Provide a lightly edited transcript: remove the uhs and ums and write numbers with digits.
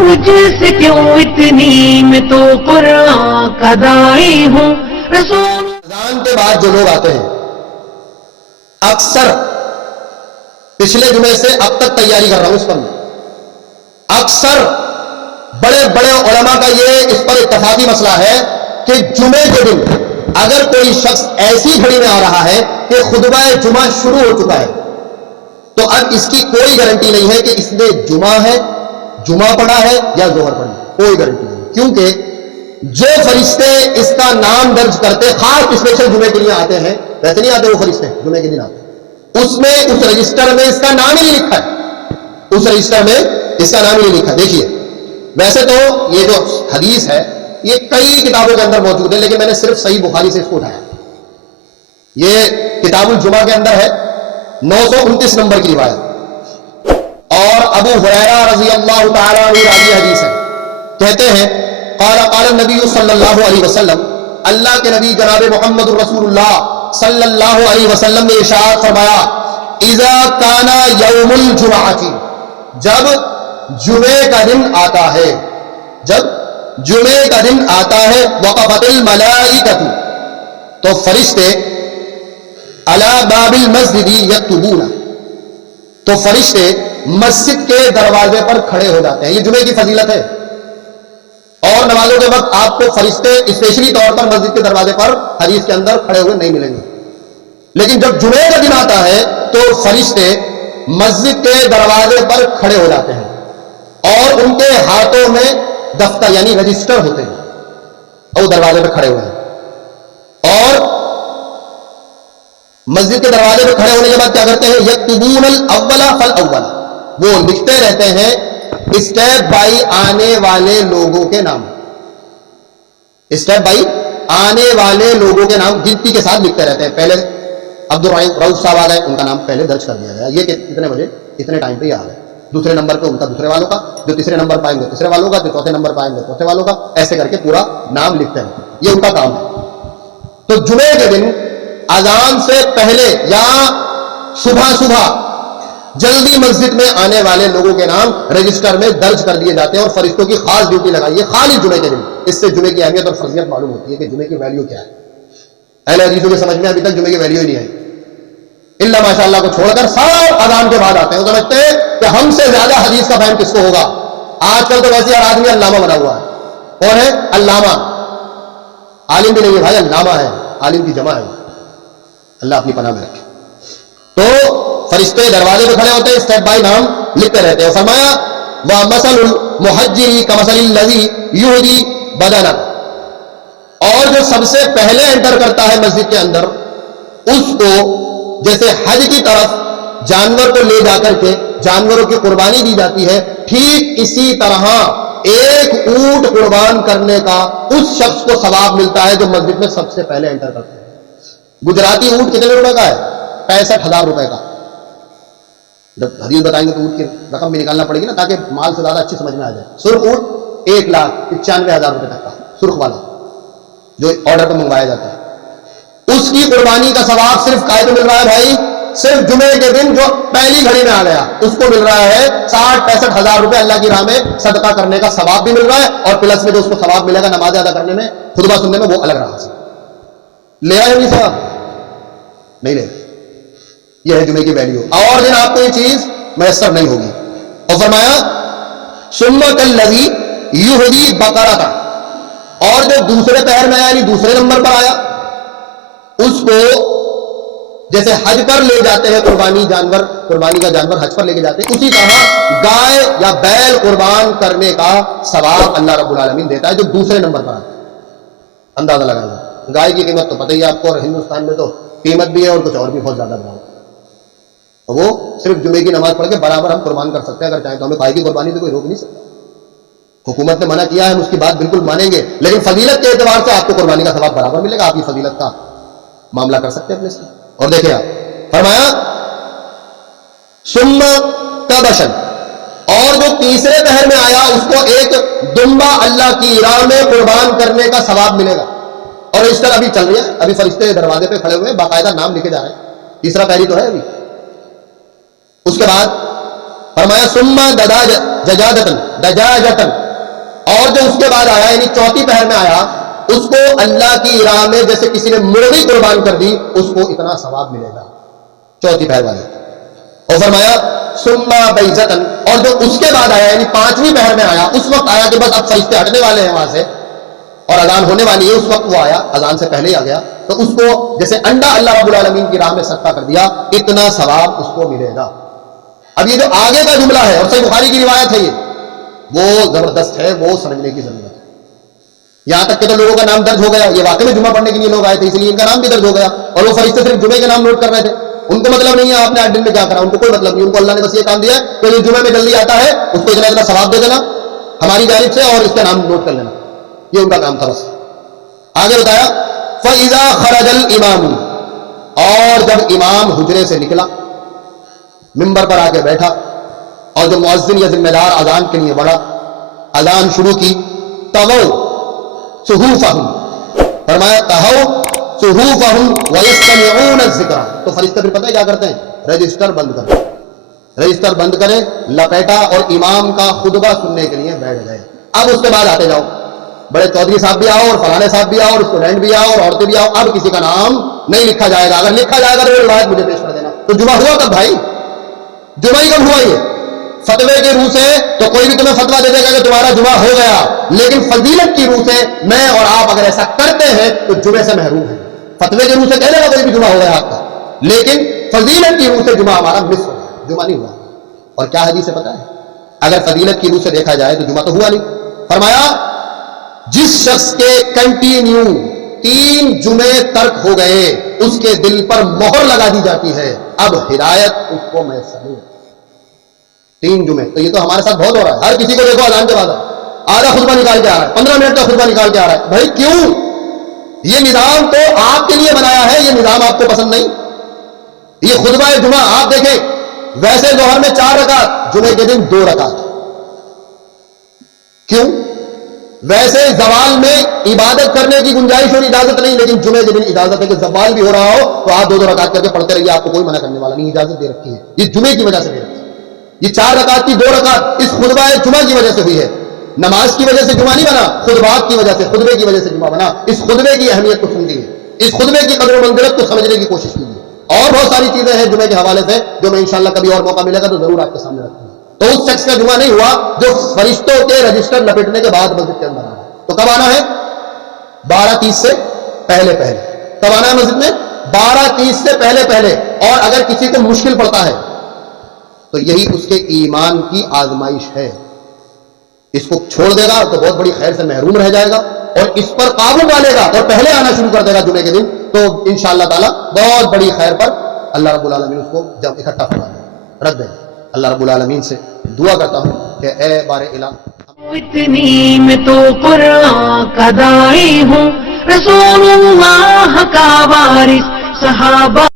مجھ سے کیوں اتنی، میں تو قرآن کا داعی ہوں رسول۔ اذان کے بعد جو لوگ آتے ہیں اکثر پچھلے جمعے سے اب تک تیاری کر رہا ہوں اس پر میں، اکثر بڑے بڑے علماء کا یہ اس پر اتفاقی مسئلہ ہے کہ جمعے کے دن اگر کوئی شخص ایسی گھڑی میں آ رہا ہے کہ خطبہ جمعہ شروع ہو چکا ہے تو اب اس کی کوئی گارنٹی نہیں ہے کہ اس نے جمعہ پڑھا ہے یا ظہر پڑھی ہے، کوئی گارنٹی نہیں، کیونکہ جو فرشتے اس کا نام درج کرتے خاص اسپیشل جمعے کے لیے آتے ہیں، ویسے نہیں آتے وہ فرشتے جمعے کے دن آتے، اس میں اس رجسٹر میں اس کا نام ہی نہیں لکھا ہے، اس رجسٹر میں اس کا نام ہی نہیں لکھا۔ دیکھیے ویسے تو یہ جو حدیث ہے یہ کئی کتابوں کے اندر موجود ہے، لیکن میں نے صرف صحیح بخاری سے اس کو اٹھایا، یہ کتاب الجمعہ کے اندر ہے 929 نمبر کی روایت، اور ابو ہریرہ رضی اللہ تعالی عنہ راوی حدیث ہے، کہتے ہیں قال النبی صلی اللہ علیہ وسلم، اللہ کے نبی جناب محمد رسول اللہ صلی اللہ علیہ وسلم نے ارشاد فرمایا اذا کان یوم الجمعہ، جب جمعے کا دن آتا ہے، جب جمعے کا دن آتا ہے، وقفت الملائکۃ، تو فرشتے علی باب المسجد یکتبون، تو فرشتے مسجد کے دروازے پر کھڑے ہو جاتے ہیں۔ یہ جمعے کی فضیلت ہے، اور نمازوں کے وقت آپ کو فرشتے اسپیشلی طور پر مسجد کے دروازے پر حدیث کے اندر کھڑے ہوئے نہیں ملیں گے، لیکن جب جمعے کا دن آتا ہے تو فرشتے مسجد کے دروازے پر کھڑے ہو جاتے ہیں اور ان کے ہاتھوں میں دفتر یعنی رجسٹر ہوتے ہیں، اور دروازے پہ کھڑے ہوئے ہیں، اور مسجد کے دروازے پہ کھڑے ہونے کے بعد کیا کرتے ہیں، یکتبون الاول فالاول، وہ لکھتے رہتے ہیں اسٹیپ بائی آنے والے لوگوں کے نام، اسٹیپ بائی آنے والے لوگوں کے نام گنتی کے ساتھ لکھتے رہتے ہیں۔ پہلے عبد الرؤوف صاحب آ گئے، ان کا نام پہلے درج کر دیا گیا، یہ کہ اتنے بجے اتنے ٹائم پہ ہی آ گئے، دوسرے نمبر پہ ان کا دوسرے والوں کا، جو تیسرے نمبر پائیں گے تیسرے والوں کا، جو چوتھے نمبر پائیں گے چوتھے والوں کا، ایسے کر کے پورا نام لکھتے ہیں، یہ ان کا کام ہے۔ تو جمعے کے دن اذان سے پہلے یا صبح جلدی مسجد میں آنے والے لوگوں کے نام رجسٹر میں درج کر دیے جاتے ہیں، اور فرشتوں کی خاص ڈیوٹی لگائی ہے خالی جمعے کے دن۔ اس سے جمعے کی اہمیت اور فضیلت معلوم ہوتی ہے کہ جمعے کی ویلیو کیا ہے۔ اہل حدیثوں کے سمجھ میں ابھی تک جمعے کی ویلیو ہی نہیں آئی، الا ماشاء اللہ کو چھوڑ کر سب اذان کے بعد آتے ہیں، وہ سمجھتے ہیں کہ ہم سے زیادہ حدیث کا فہم کس کو ہوگا۔ آج کل تو ویسے ہر آدمی علامہ بنا ہوا ہے، کون ہے علامہ، عالم بھی نہیں ہے بھائی، علامہ ہے، عالم کی جمع ہے، اللہ اپنی پناہ میں رکھے۔ تو فرشتے دروازے پہ کھڑے ہوتے ہیں، اسٹیپ بائی نام لکھتے رہتے ہیں۔ فرمایا وَمَثَلُ الْمُحَجِّرِ كَمَثَلِ الَّذِي يُهْدِي بَدَنَهُ، اور جو سب سے پہلے انٹر کرتا ہے مسجد کے اندر، اس کو جیسے حج کی طرف جانور کو لے جا کر کے جانوروں کی قربانی دی جاتی ہے، ٹھیک اسی طرح ایک اونٹ قربان کرنے کا اس شخص کو ثواب ملتا ہے جو مسجد میں سب سے پہلے انٹر کرتا ہے۔ گجراتی اونٹ کتنے روپے کا ہے؟ 65,000 روپے کا۔ جب حدیث بتائیں گے تو اونٹ کی رقم بھی نکالنا پڑے گی نا، تاکہ مال سے زیادہ اچھی سمجھ میں آ جائے۔ سرخ اونٹ 1,95,000 روپے تک کا، سرخ والا جو آرڈر پہ منگوایا جاتا ہے، اس کی قربانی کا ثواب صرف کائے کو مل رہا ہے بھائی، صرف جمعے کے دن جو پہلی گھڑی میں آ گیا اس کو مل رہا ہے 60-65,000 روپے اللہ کی راہ میں صدقہ کرنے کا ثواب بھی مل رہا ہے، اور پلس میں جو اس کو ثواب ملے گا نماز ادا کرنے میں، خطبہ سننے میں، وہ الگ رہا سے لے آئے نہیں ثواب نہیں لے۔ یہ ہے جمعے کی ویلیو، اور دن آپ کو یہ چیز میسر نہیں ہوگی۔ اور فرمایا سنت الذی یہدی بقرۃ، اور جو دوسرے پہر میں آیا یعنی دوسرے نمبر پر آیا، اس کو جیسے حج پر لے جاتے ہیں قربانی کا جانور حج پر لے کے جاتے ہیں، اسی طرح گائے یا بیل قربان کرنے کا ثواب اللہ رب العالمین دیتا ہے جو دوسرے نمبر پر آتا ہے۔ اندازہ لگائیں، گائے کی قیمت تو پتہ ہی ہے آپ کو، اور ہندوستان میں تو قیمت بھی ہے اور کچھ اور بھی بہت زیادہ بڑھا، اور وہ صرف جمعے کی نماز پڑھ کے برابر ہم قربان کر سکتے ہیں، اگر چاہیں تو ہمیں گائے کی قربانی تو کوئی روک نہیں سکتا۔ حکومت نے منع کیا ہے، ہم اس کی بات بالکل مانیں گے، لیکن فضیلت کے اعتبار سے آپ کو قربانی کا ثواب برابر ملے گا، آپ کی فضیلت کا معاملہ کر سکتے ہیں اپنے سے۔ اور دیکھیں آپ فرمایا ثم کبشن، اور جو تیسرے پہر میں آیا اس کو ایک دمبا اللہ کی راہ میں قربان کرنے کا ثواب ملے گا۔ اور اس طرح ابھی چل رہی ہے، ابھی فرشتے دروازے پہ کھڑے ہوئے باقاعدہ نام لکھے جا رہے ہیں، تیسرا پہری تو ہے ابھی۔ اس کے بعد فرمایا سما دجاجتن، اور جو اس کے بعد آیا یعنی چوتھی پہر میں آیا، اس کو اللہ کی راہ میں جیسے کسی نے مرغی قربان کر دی، اس کو اتنا ثواب ملے گا چوتھی پہر والے۔ اور فرمایا سما بیزتن، اور جو اس کے بعد آیا یعنی پانچویں پہر میں آیا، اس وقت آیا کہ بس اب فرشتے ہٹنے والے ہیں وہاں سے اور اذان ہونے والی ہے، اس وقت وہ آیا، اذان سے پہلے ہی آ گیا، تو اس کو جیسے انڈا اللہ رب العالمین کی راہ میں صدقہ کر دیا، اتنا ثواب اس کو ملے گا۔ اب یہ جو آگے کا جملہ ہے اور صحیح بخاری کی روایت ہے، یہ وہ زبردست ہے، وہ سمجھنے کی ضرورت ہے۔ یہاں تک کہ تو لوگوں کا نام درج ہو گیا، یہ واقعی میں جمعہ پڑھنے کے لیے لوگ آئے تھے اس لیے ان کا نام بھی درج ہو گیا، اور وہ فرشتے صرف جمعے کے نام نوٹ کر رہے تھے، ان کو مطلب نہیں ہے آپ نے 8 دن میں کیا کرا، ان کو کوئی مطلب نہیں، ان کو اللہ نے بس یہ کام دیا ہے کہ جو جمعے میں جلدی آتا ہے اس کو اتنا اتنا ثواب دے دینا ہماری جانب سے اور اس کا نام نوٹ کر لینا، یہ ان کا کام تھا بس۔ آگے بتایا فَإِذَا خَرَجَ الْإِمَامُ، اور جب امام حجرے سے نکلا، منبر پر آ کے بیٹھا، اور جو مؤذن یا ذمہ دار اذان کے لیے بڑھا، اذان شروع کی، تَوَوْا صُحُوفَهُمْ، فرمایا تَہَوْا صُحُوفَهُمْ وَيَسْتَمِعُونَ الذِّكْرَ، تو فرشتے پھر پتہ ہے کیا کرتے ہیں، رجسٹر بند کرتے، رجسٹر بند کرے، لپیٹا اور امام کا خطبہ سننے کے لیے بیٹھ گئے۔ اب اس کے بعد آتے جاؤ، بڑے چودھری صاحب بھی آؤ اور فلانے صاحب بھی آؤ اور اسٹوڈنٹ بھی آؤ اور عورتیں بھی آؤ، اب کسی کا نام نہیں لکھا جائے گا، اگر لکھا جائے گا تو وہ روایت مجھے پیش کر دینا۔ تو جمعہ ہوا کب بھائی؟ جمعہ ہی کب ہوا؟ یہ فتوے کی روح سے تو کوئی بھی تمہیں فتوا دے دے گا کہ تمہارا جمعہ ہو گیا، لیکن فضیلت کی روح سے میں اور آپ اگر ایسا کرتے ہیں تو جمعے سے محروم ہیں۔ فتوے کی روح سے کہہ دے گا کوئی بھی جمعہ ہو گیا آپ کا، لیکن فضیلت کی روح سے جمعہ ہمارا مس ہو گیا، جمعہ نہیں ہوا۔ اور کیا حدیث سے پتا ہے؟ اگر فضیلت کی روح سے دیکھا جائے تو جمعہ تو ہوا نہیں۔ فرمایا جس شخص کے کنٹینیو 3 جمعے ترک ہو گئے اس کے دل پر مہر لگا دی جاتی ہے، اب ہدایت اس کو میسر نہیں۔ 3 جمعے، تو یہ تو ہمارے ساتھ بہت ہو رہا ہے، ہر کسی کو دیکھو اذان کے بعد آدھا خطبہ نکال کے آ رہا ہے، 15 منٹ کا خطبہ نکال کے آ رہا ہے۔ بھائی کیوں؟ یہ نظام تو آپ کے لیے بنایا ہے، یہ نظام آپ کو پسند نہیں؟ یہ خطبہ جمعہ آپ دیکھیں، ویسے ظہر میں 4 رکعت، جمعے کے دن 2 رکعت، کیوں؟ ویسے زوال میں عبادت کرنے کی گنجائش اور اجازت نہیں، لیکن جمعے کے دن اجازت ہے کہ زوال بھی ہو رہا ہو تو آپ 2 رکعت کر کے پڑھتے رہیے، آپ کو کوئی منع کرنے والا نہیں، اجازت دے رکھی ہے، یہ جمعے کی وجہ سے دے رکھی ہے۔ یہ 4 رکعت کی 2 رکعت اس خطبہ جمعہ کی وجہ سے ہوئی ہے، نماز کی وجہ سے جمعہ نہیں بنا، خطبات کی وجہ سے، خطبے کی وجہ سے جمعہ بنا۔ اس خطبے کی اہمیت کو سمجھیے، اس خطبے کی قدر و منزلت کو سمجھنے کی کوشش کیجیے، اور بہت ساری چیزیں ہیں جمعے کے حوالے سے جو میں انشاءاللہ کبھی اور موقع ملے گا تو ضرور آپ کے سامنے رکھوں گا۔ تو اس شخص کا جمعہ نہیں ہوا جو فرشتوں کے رجسٹر لپیٹنے کے بعد مسجد کے اندر آنا ہے۔ تو کب آنا ہے؟ 12:30 سے پہلے پہلے۔ کب آنا ہے مسجد میں؟ 12:30 سے پہلے پہلے۔ اور اگر کسی کو مشکل پڑتا ہے تو یہی اس کے ایمان کی آزمائش ہے، اس کو چھوڑ دے گا تو بہت بڑی خیر سے محروم رہ جائے گا، اور اس پر قابو پالے گا اور پہلے آنا شروع کر دے گا جمعے کے دن، تو انشاءاللہ تعالی بہت بڑی خیر پر اللہ رب العالمین اس کو جب اکٹھا فرما دے، رد دے۔ اللہ رب العالمین سے دعا کرتا ہوں کہ اے بار الہ، اتنی میں تو قرآن کا داعی ہوں، رسول اللہ کا وارث، صحابہ